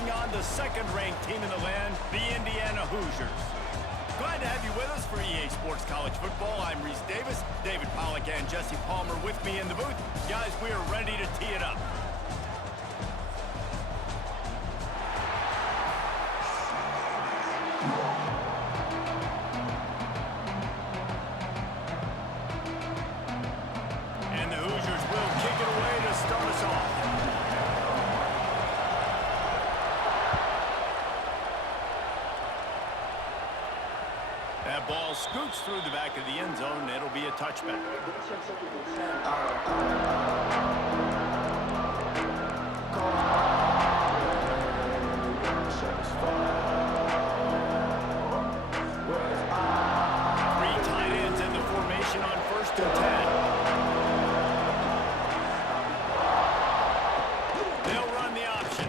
taking on the second-ranked team in the land, the Indiana Hoosiers. Glad to have you with us for EA Sports College Football. I'm Reese Davis, David Pollack and Jesse Palmer with me in the booth. Guys, we are ready to tee it up. And the Hoosiers will kick it away to start us off. That ball scoots through the back of the end zone. It'll be a touchback. Three tight ends in the formation on 1st and 10. They'll run the option.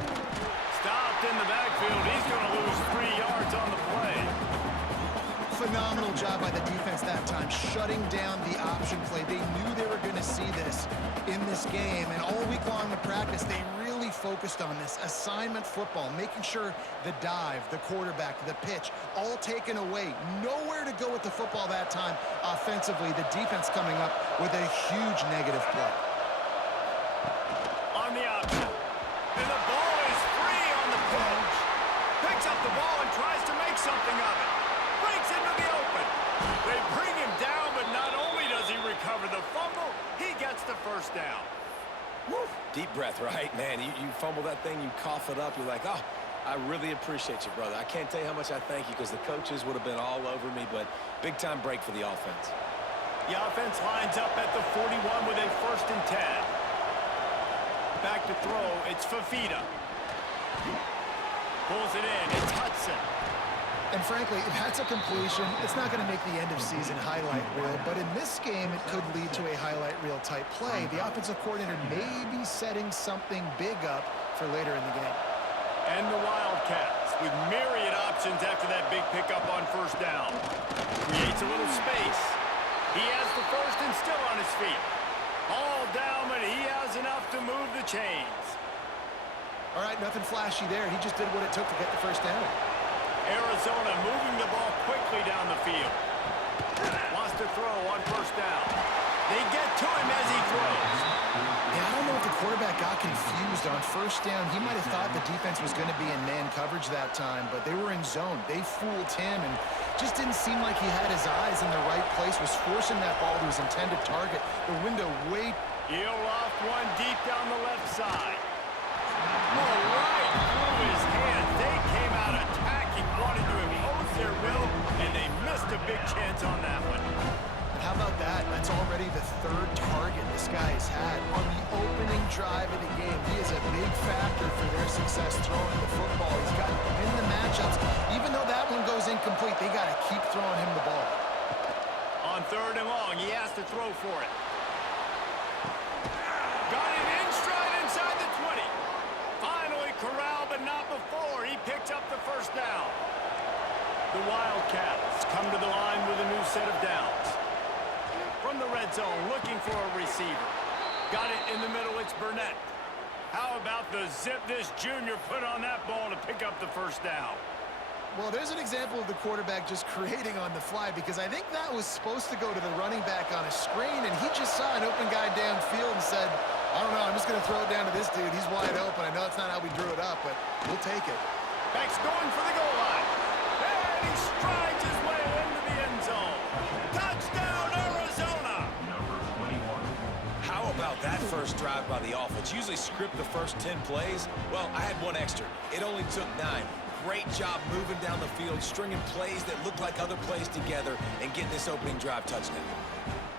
Stopped in the backfield. He's going to lose 3 yards on the play. Phenomenal job by the defense that time, shutting down the option play. They knew they were going to see this in this game, and all week long in practice, they really focused on this assignment football, making sure the dive, the quarterback, the pitch, all taken away. Nowhere to go with the football that time offensively. The defense coming up with a huge negative play. On the option. And the ball is free on the pitch. Picks up the ball and tries to make something of it. Breaks into the open. They bring him down, but not only does he recover the fumble, he gets the first down. Woo. Deep breath, right? Man, you fumble that thing, you cough it up, you're like, oh, I really appreciate you, brother. I can't tell you how much I thank you because the coaches would have been all over me, but big-time break for the offense. The offense lines up at the 41 with a 1st and 10. Back to throw, it's Fafita. Pulls it in, it's Hudson. And frankly, if that's a completion, it's not going to make the end-of-season highlight reel. But in this game, it could lead to a highlight reel type play. The offensive coordinator may be setting something big up for later in the game. And the Wildcats with myriad options after that big pickup on 1st down. Creates a little space. He has the first and still on his feet. All down, but he has enough to move the chains. All right, nothing flashy there. He just did what it took to get the first down. Arizona moving the ball quickly down the field. Wants to throw on 1st down. They get to him as he throws. Yeah, I don't know if the quarterback got confused on 1st down. He might have thought the defense was going to be in man coverage that time, but they were in zone. They fooled him and just didn't seem like he had his eyes in the right place, was forcing that ball to his intended target. The window way... He'll off one deep down the left side. Oh, right through his hand. They came out attacking, wanted to impose their will, and they missed a big chance on that one. And how about that? That's already the 3rd target this guy has had on the opening drive of the game. He is a big factor for their success throwing the football. He's got to win the matchups. Even though that one goes incomplete, they got to keep throwing him the ball. On 3rd and long, he has to throw for it. Got it in stride inside the 20. Finally corralled, but not before. He picks up the 1st down. The Wildcats come to the line with a new set of downs. From the red zone, looking for a receiver. Got it in the middle, it's Burnett. How about the zip this junior put on that ball to pick up the 1st down? Well, there's an example of the quarterback just creating on the fly, because I think that was supposed to go to the running back on a screen, and he just saw an open guy downfield and said, I don't know, I'm just going to throw it down to this dude. He's wide open. I know it's not how we drew it up, but we'll take it. Back's going for the goal line. And he strides his way into the end zone. Touchdown, Arizona! How about that first drive by the offense? Usually script the first 10 plays. Well, I had one extra. It only took 9. Great job moving down the field, stringing plays that look like other plays together, and getting this opening drive touchdown.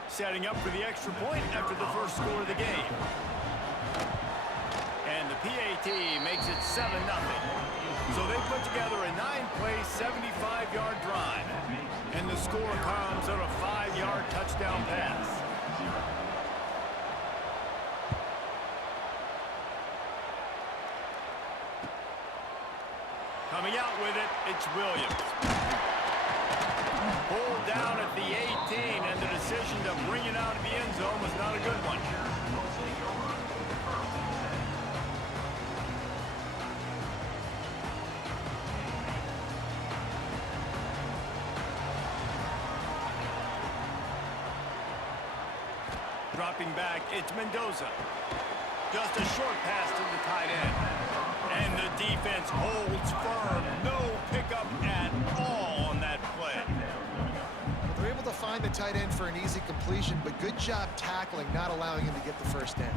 Setting up for the extra point after the first score of the game. And the PAT makes it 7-0. So they put together a 9-play, 75-yard drive. And the score comes on a 5-yard touchdown pass. Coming out with it, it's Williams. Pulled down at the 18, and the decision to bring it out of the end zone was not a good one. Dropping back, it's Mendoza. Just a short pass to the tight end. And the defense holds firm. No pickup at all on that play. Well, they're able to find the tight end for an easy completion, but good job tackling, not allowing him to get the first down.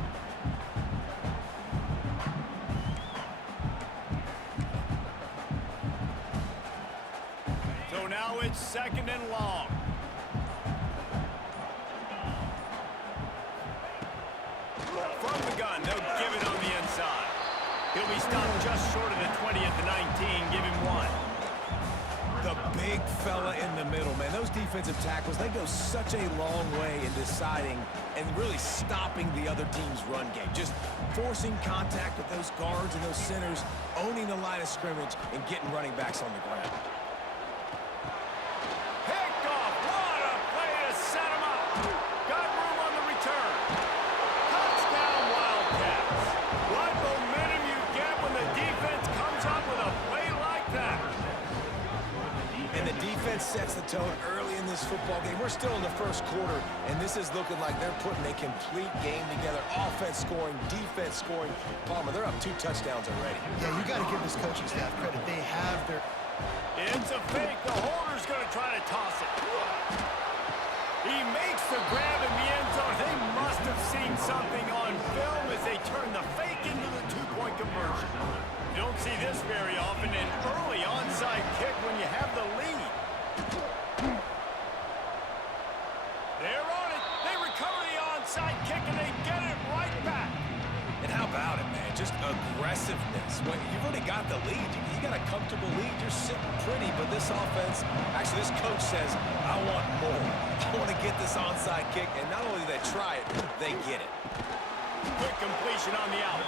So now it's 2nd and long. From the gun, they'll give it on the inside. He'll be stopped just short of the 20 at the 19. Give him 1. The big fella in the middle, man. Those defensive tackles, they go such a long way in deciding and really stopping the other team's run game. Just forcing contact with those guards and those centers, owning the line of scrimmage, and getting running backs on the ground. Picked off. What a play to set him up. Got room on the return. Touchdown, Wildcats. What momentum you get when the defense comes up with a play like that. And the defense sets the tone early in this football game. We're still in the first quarter, and this is looking like they're putting a complete game together. Offense scoring, defense scoring. Palmer, they're up 2 touchdowns already. Yeah, you got to give this coaching staff credit. They have their... It's a fake. The holder's going to try to toss it. He makes the grab in the end zone. They must have seen something on film as they turn the fake into the 2-point conversion. You don't see this very often, an early onside kick when you have the lead. They're on it. They recover the onside kick, and they get it right back. And how about it, man? Just aggressiveness. When you've already got the lead. You got a comfortable lead. You're sitting pretty, but this offense, actually this coach says, I want more. I want to get this onside kick, and not only do they try it, they get it. Quick completion on the out.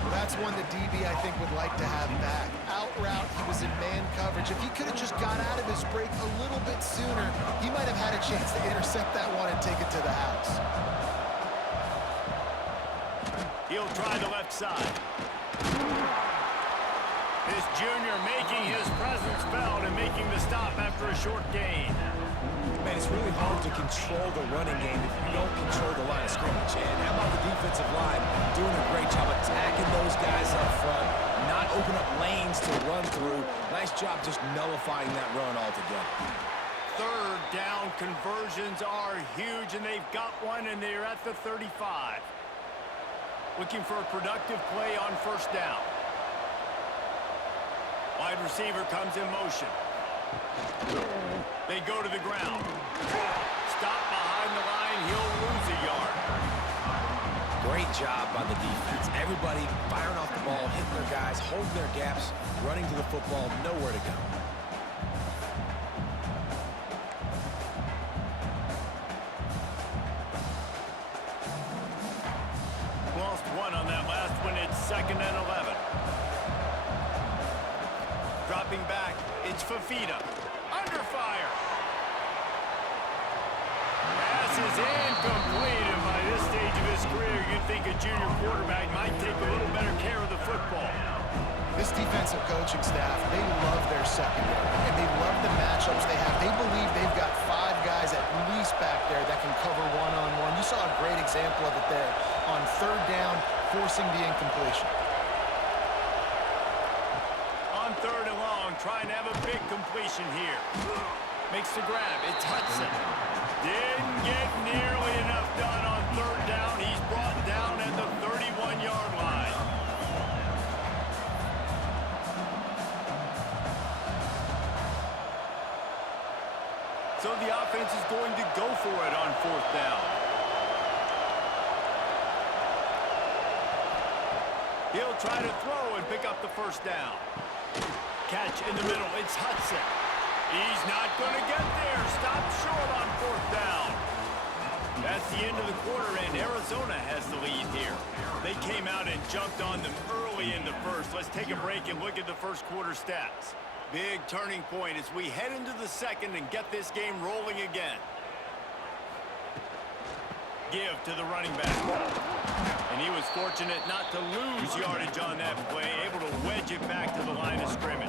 Well, that's one the DB, I think, would like to have back. Out route, he was in man coverage. If he could have just got out of his break a little bit sooner, he might have had a chance to intercept that one and take it to the house. He'll try the left side. This junior making his presence felt and making the stop after a short gain. Man, it's really hard to control the running game if you don't control the line of scrimmage. And how about the defensive line doing a great job attacking those guys up front, not open up lanes to run through. Nice job just nullifying that run altogether. 3rd down conversions are huge, and they've got one, and they're at the 35. Looking for a productive play on 1st down. Wide receiver comes in motion. They go to the ground. Stop behind the line. He'll lose a yard. Great job by the defense. Everybody firing off the ball, hitting their guys, holding their gaps, running to the football, nowhere to go. Lost one on that last one. It's 2nd and 11. Dropping back, it's Fafita. Under fire. Pass is incomplete, and by this stage of his career, you'd think a junior quarterback might take a little better care of the football. This defensive coaching staff, they love their secondary, and they love the matchups they have. They believe they've got 5 guys at least back there that can cover one-on-one. You saw a great example of it there on 3rd down, forcing the incompletion. On 3rd and long, trying to have a big completion here. Makes the grab. It's Hudson. Didn't get nearly enough done on 3rd down. He's brought down at the 31-yard line. So the offense is going to go for it on 4th down. He'll try to throw and pick up the 1st down. Catch in the middle. It's Hudson. He's not going to get there. Stop short on 4th down. That's the end of the quarter, and Arizona has the lead here. They came out and jumped on them early in the first. Let's take a break and look at the first quarter stats. Big turning point as we head into the 2nd and get this game rolling again. Give to the running back. And he was fortunate not to lose yardage on that play, able to wedge it back to the line of scrimmage.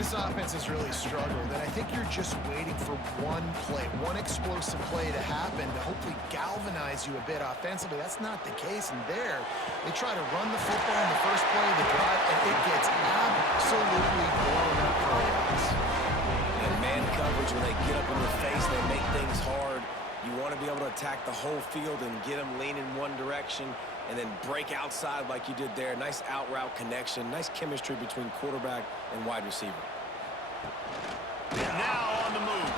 This offense has really struggled, and I think you're just waiting for one play, one explosive play to happen to hopefully galvanize you a bit offensively. That's not the case, and there, they try to run the football in the first play of the drive, and it gets absolutely blown up for a loss. And man coverage, when they get up in your face, they make things hard. You want to be able to attack the whole field and get them leaning one direction and then break outside like you did there. Nice out route connection, nice chemistry between quarterback and wide receiver. And now on the move.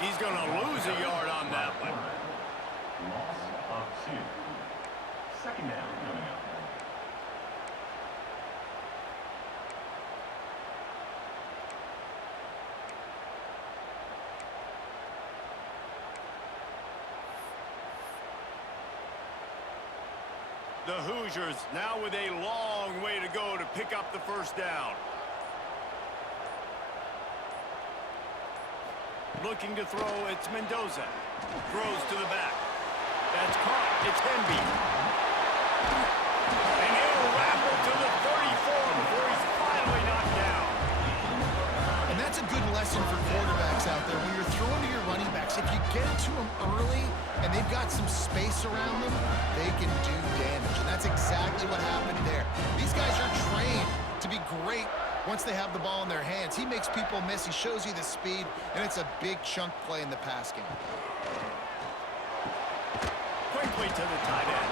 He's going to lose a yard on that one. Loss of 2. Second down coming up. The Hoosiers now with a long way to go to pick up the first down. Looking to throw, it's Mendoza. Throws to the back. That's caught. It's Henby. And he'll rattle to the 34 before he's finally knocked down. And that's a good lesson for quarterbacks out there. When you're throwing to your running backs, if you get to them early and they've got some space around them, they can do damage. And that's exactly what happened there. These guys are trained to be great once they have the ball in their hands. He makes people miss. He shows you the speed, and it's a big chunk play in the pass game. Quickly to the tight end.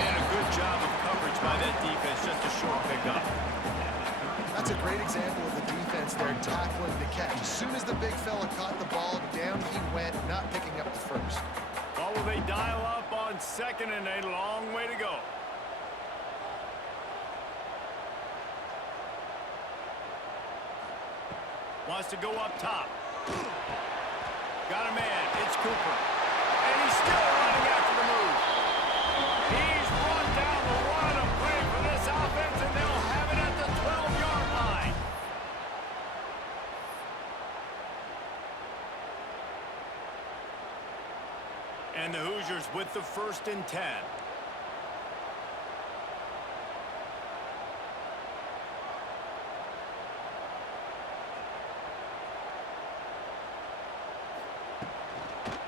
And a good job of coverage by that defense. Just a short pickup. That's a great example of the defense there tackling the catch. As soon as the big fella caught the ball, down he went, not picking up the first. Well, will they dial up on second and a long way to go? Wants to go up top. Got a man. It's Cooper. And he's still running after the move. He's brought down the run of play for this offense, and they'll have it at the 12-yard line. And the Hoosiers with the 1st and 10.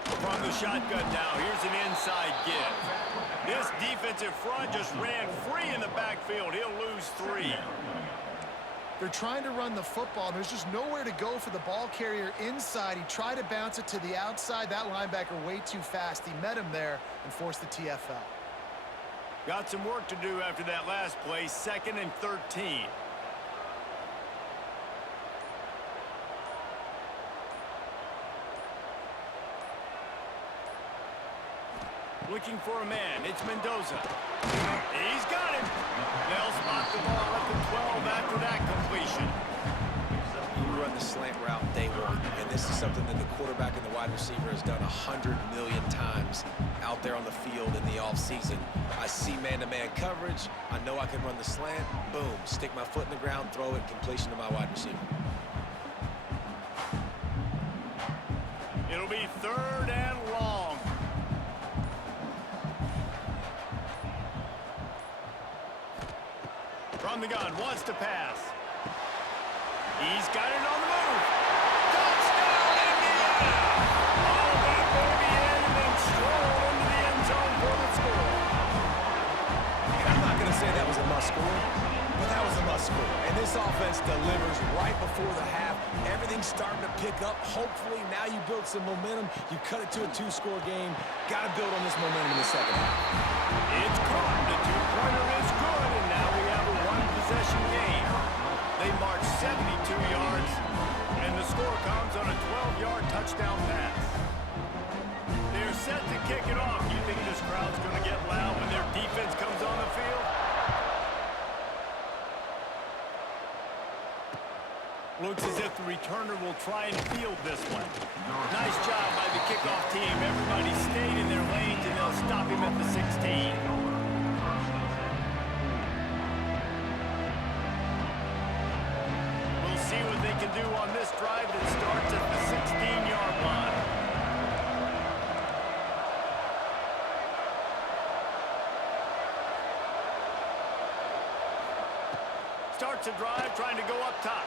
From the shotgun now, here's an inside give. This defensive front just ran free in the backfield. He'll lose 3. They're trying to run the football, and there's just nowhere to go for the ball carrier inside. He tried to bounce it to the outside. That linebacker way too fast. He met him there and forced the TFL. Got some work to do after that last play. 2nd and 13. Looking for a man. It's Mendoza. He's got him. They'll spot the ball at the 12 after that completion. You run the slant route day one, and this is something that the quarterback and the wide receiver has done 100 million times out there on the field in the offseason. I see man-to-man coverage. I know I can run the slant. Boom. Stick my foot in the ground, throw it, completion to my wide receiver. It'll be 3rd and long. From the gun, wants to pass. He's got it on the move. Touchdown, Indiana! All that baby in and then stroll into the end zone for the score. And I'm not going to say that was a must-score, but that was a must-score. And this offense delivers right before the half. Everything's starting to pick up. Hopefully, now you build some momentum. You cut it to a 2-score game. Got to build on this momentum in the second half. It's caught. The 2-pointer is good, and now we have a 1-possession game. They march 72 yards, and the score comes on a 12-yard touchdown pass. They're set to kick it off. You think this crowd's going to get loud when their defense comes on the field? Looks as if the returner will try and field this one. Nice job by the kickoff team. Everybody stayed in their lanes, and they'll stop him at the 16. See what they can do on this drive that starts at the 16-yard line. Starts a drive trying to go up top.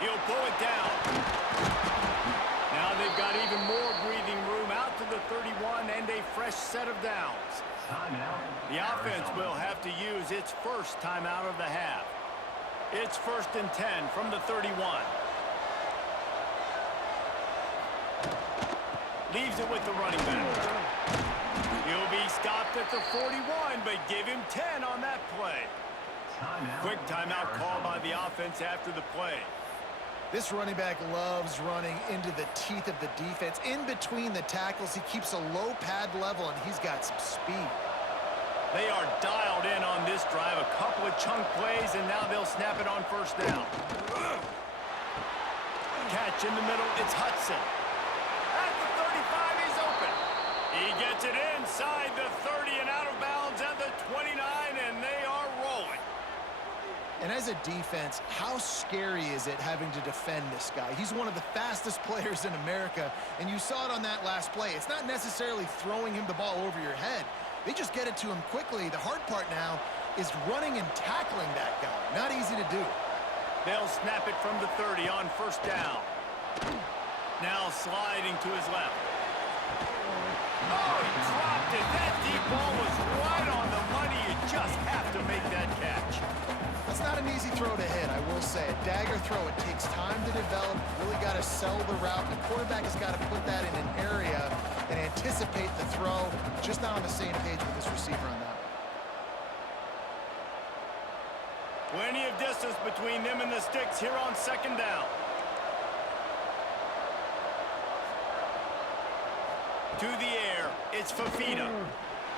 He'll pull it down. Now they've got even more breathing room out to the 31 and a fresh set of downs. The offense will have to use its first timeout of the half. It's 1st and 10 from the 31. Leaves it with the running back. He'll be stopped at the 41, but give him 10 on that play. Quick timeout call by the offense after the play. This running back loves running into the teeth of the defense. In between the tackles, he keeps a low pad level, and he's got some speed. They are dialed in on this drive. A couple of chunk plays, and now they'll snap it on 1st down. Catch in the middle. It's Hudson. At the 35, he's open. He gets it inside the 30 and out of bounds at the 29, and they are rolling. And as a defense, how scary is it having to defend this guy? He's one of the fastest players in America, and you saw it on that last play. It's not necessarily throwing him the ball over your head. They just get it to him quickly. The hard part now is running and tackling that guy. Not easy to do. They'll snap it from the 30 on 1st down. Now sliding to his left. Oh, he dropped it. That deep ball was right on the money. You just have to make that catch. That's not an easy throw to hit, I will say. A dagger throw, it takes time to develop. Really got to sell the route. The quarterback has got to put that in an area and anticipate the throw. Just not on the same page with this receiver on that. Plenty of distance between them and the sticks here on 2nd down. To the air, it's Fafita.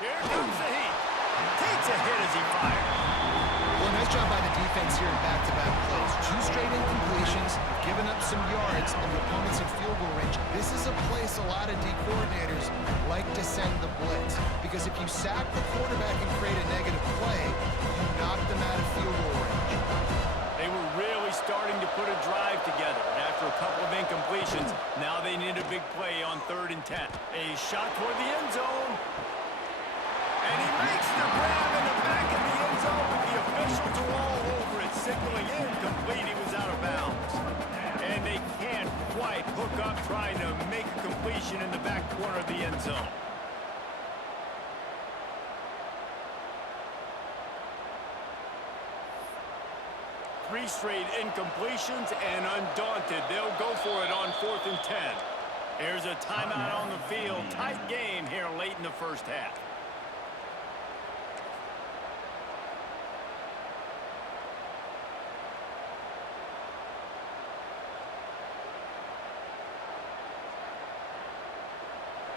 Here comes the heat. Takes a hit as he fires. Well, nice job by the defense here in back-to-back plays. 2 straight incompletions, given up some yards, and the opponent's in field goal range. This is a place a lot of D coordinators like to send the blitz, because if you sack the quarterback and create a negative play, you knock them out of field goal range. They were really starting to put a drive together, and after a couple of incompletions, now they need a big play on 3rd and 10. A shot toward the end zone. And he makes the grab in the back of the end zone, but the officials are all over it, signaling incomplete. He was out of bounds. And they can't quite hook up trying to make a completion in the back corner of the end zone. Three straight incompletions, and undaunted, they'll go for it on 4th and 10. Here's a timeout on the field. Tight game here late in the 1st half.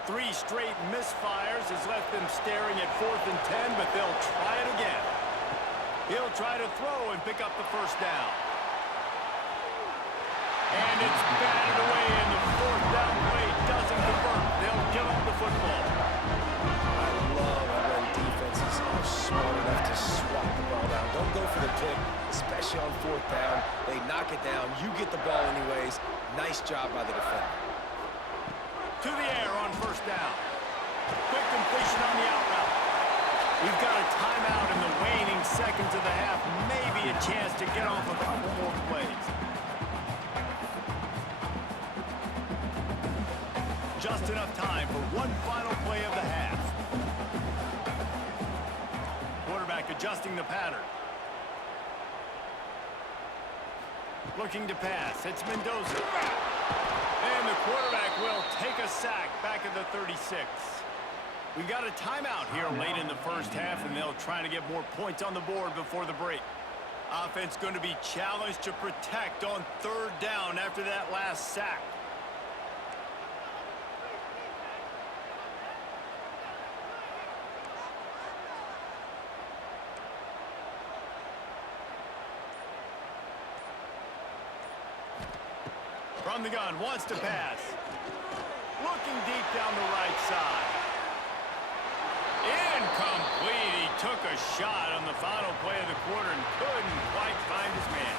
Three straight misfires has left them staring at 4th and 10, but they'll try it again. He'll try to throw and pick up the 1st down. And it's batted away, and the 4th down play doesn't convert. They'll give up the football. I love when defenses are smart enough to swat the ball down. Don't go for the pick, especially on 4th down. They knock it down. You get the ball anyways. Nice job by the defender. To the air on 1st down. Quick completion on the out route. We've got a timeout in the waning seconds of the half. Maybe a chance to get off a couple more plays. Just enough time for one final play of the half. Quarterback adjusting the pattern. Looking to pass. It's Mendoza. And the quarterback will take a sack back at the 36. We've got a timeout here late in the 1st half, and they'll try to get more points on the board before the break. Offense going to be challenged to protect on 3rd down after that last sack. From the gun, wants to pass. Looking deep down the right side. Incomplete. He took a shot on the final play of the quarter and couldn't quite find his man.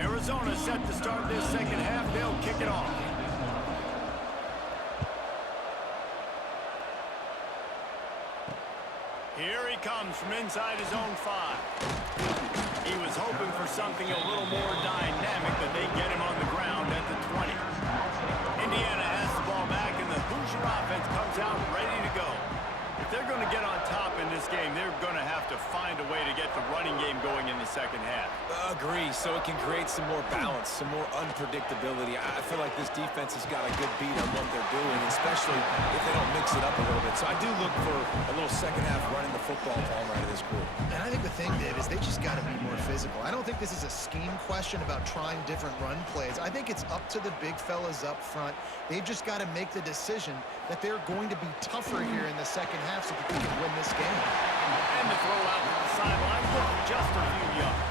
Arizona set to start this 2nd half. They'll kick it off. Here he comes from inside his own 5. He was hoping for something a little more dynamic, but they get him on the ground at the 20. Indiana has the ball back, and the Hoosier offense comes out ready to go. If they're going to get on top in this game, they're going to have to find a way to get the running game going in the second half. Agree, so it can create some more balance, some more unpredictability. I feel like this defense has got a good beat on what they're doing, especially if they don't mix it up a little bit. So I do look for a little second half running the football ball right of this group. And I think the thing, Dave, is they just got to be more physical. I don't think this is a scheme question about trying different run plays. I think it's up to the big fellas up front. They've just got to make the decision that they're going to be tougher here in the second half so that they can win this game. And the throw out to the sideline for just a few yards.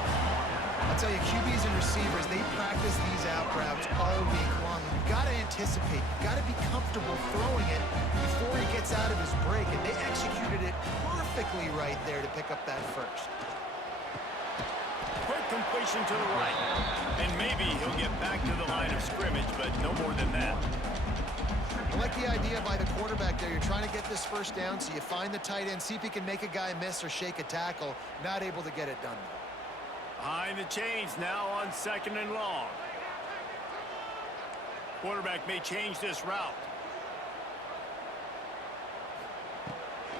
I'll tell you, QBs and receivers, they practice these out routes all week long. You've got to anticipate. You've got to be comfortable throwing it before he gets out of his break, and they executed it perfectly right there to pick up that first. Quick completion to the right. And maybe he'll get back to the line of scrimmage, but no more than that. I like the idea by the quarterback there. You're trying to get this first down, so you find the tight end, see if he can make a guy miss or shake a tackle. Not able to get it done, though. Behind the chains now on 2nd and long. Quarterback may change this route.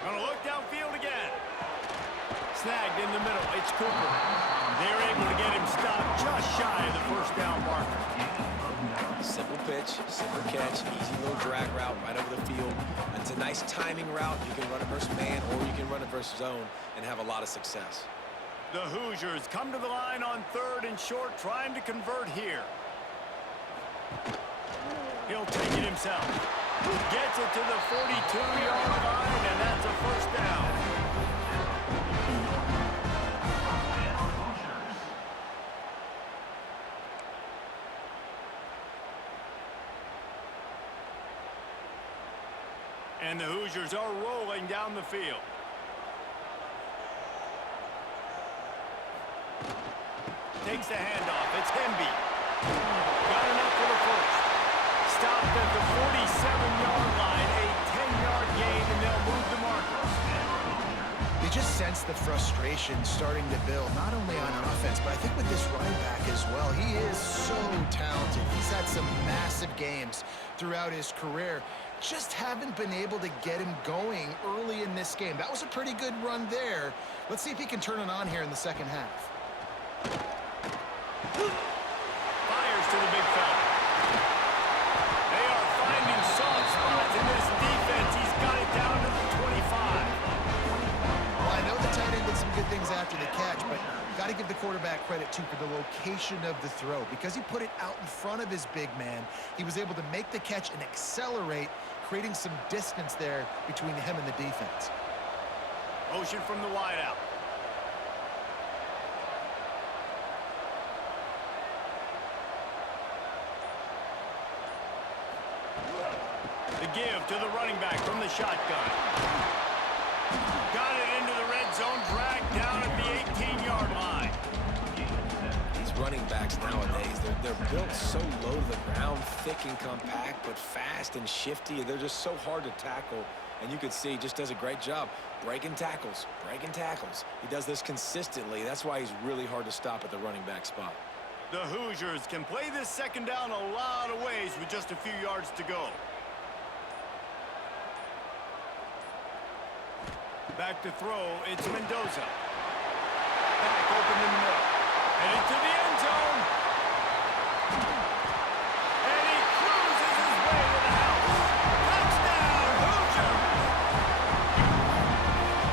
Gonna look downfield again. Snagged in the middle. It's Cooper. They're able to get him stopped just shy of the first down marker. Simple pitch, simple catch, easy little drag route right over the field. It's a nice timing route. You can run it versus man or you can run it versus zone and have a lot of success. The Hoosiers come to the line on 3rd and short, trying to convert here. He'll take it himself. Gets it to the 42-yard line, and that's a first down. And the Hoosiers are rolling down the field. Takes the handoff. It's Hemby. Got enough for the first. Stopped at the 47-yard line. A 10-yard gain, and they'll move the markers. You just sense the frustration starting to build, not only on offense, but I think with this running back as well. He is so talented. He's had some massive games throughout his career. Just haven't been able to get him going early in this game. That was a pretty good run there. Let's see if he can turn it on here in the second half. Fires to the big fella. They are finding soft spots in this defense. He's got it down to the 25. Well, I know the tight end did some good things after the catch, but got to give the quarterback credit, too, for the location of the throw. Because he put it out in front of his big man, he was able to make the catch and accelerate, creating some distance there between him and the defense. Motion from the wideout. The give to the running back from the shotgun. Got it into the red zone, dragged down at the 18-yard line. These running backs nowadays, they're built so low to the ground, thick and compact, but fast and shifty. They're just so hard to tackle. And you can see he just does a great job breaking tackles, breaking tackles. He does this consistently. That's why he's really hard to stop at the running back spot. The Hoosiers can play this second down a lot of ways with just a few yards to go. Back to throw, it's Mendoza. Back open in the middle. Headed to the end zone. And he cruises his way to the house. Touchdown, Hoosiers!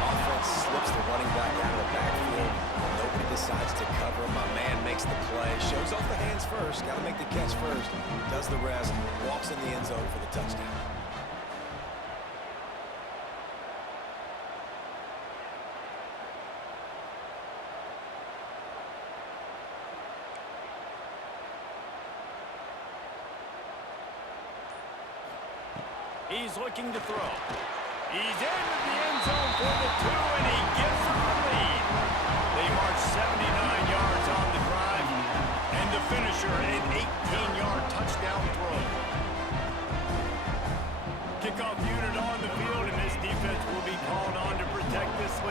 Offense slips the running back out of the backfield. Nobody decides to cover. My man makes the play. Shows off the hands first. Got to make the catch first. Does the rest. Walks in the end zone for the touchdown. He's looking to throw. He's into the end zone for the 2, and he gives them the lead. They march 79 yards on the drive, and the finisher, an 18-yard touchdown throw. Kickoff unit on the field, and this defense will be called on to protect this lead.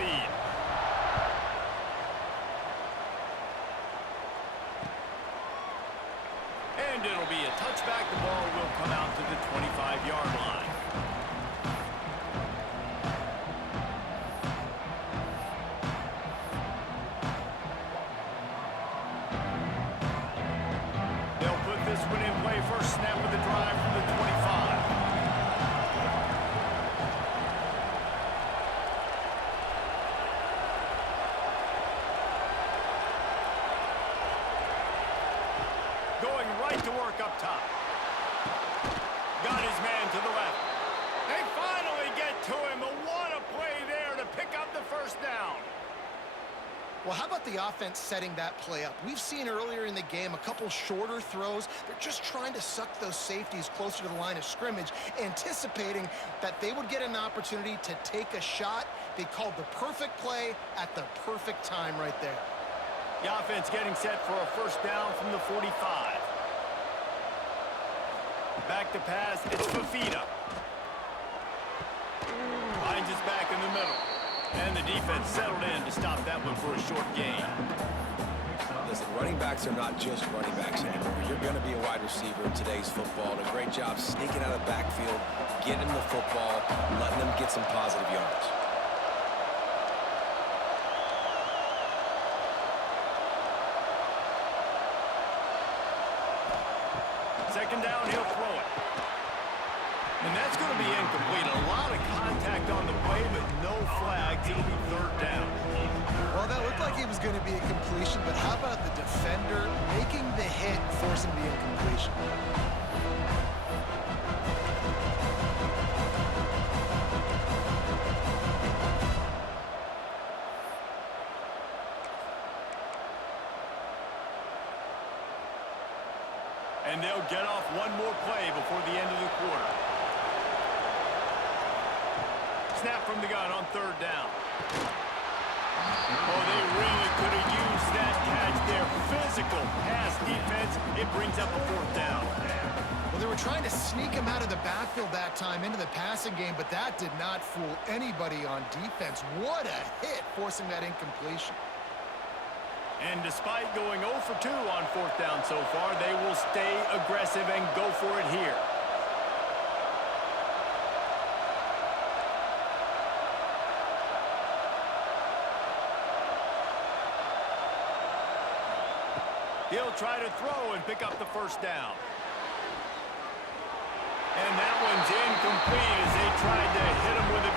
back to work up top. Got his man to the left. They finally get to him. What a play there to pick up the first down. Well, how about the offense setting that play up? We've seen earlier in the game a couple shorter throws. They're just trying to suck those safeties closer to the line of scrimmage, anticipating that they would get an opportunity to take a shot. They called the perfect play at the perfect time right there. The offense getting set for a first down from the 45. Back to pass, it's Fafita. Finds his back in the middle. And the defense settled in to stop that one for a short gain. Listen, running backs are not just running backs anymore. You're going to be a wide receiver in today's football. And a great job sneaking out of the backfield, getting them the football, letting them get some positive yards. Second down, he'll throw it. And that's going to be incomplete. A lot of contact on the play, but no flags. It'll be third down. Well, that looked like it was going to be a completion, but how about the defender making the hit, forcing the incompletion? And they'll get off one more play before the end of the quarter. Snap from the gun on third down. Oh, they really could have used that catch there. Physical pass defense. It brings up a fourth down. Well, they were trying to sneak him out of the backfield that time into the passing game, but that did not fool anybody on defense. What a hit, forcing that incompletion. And despite going 0 for 2 on fourth down so far, they will stay aggressive and go for it here. He'll try to throw and pick up the first down. And that one's incomplete as they tried to hit him with a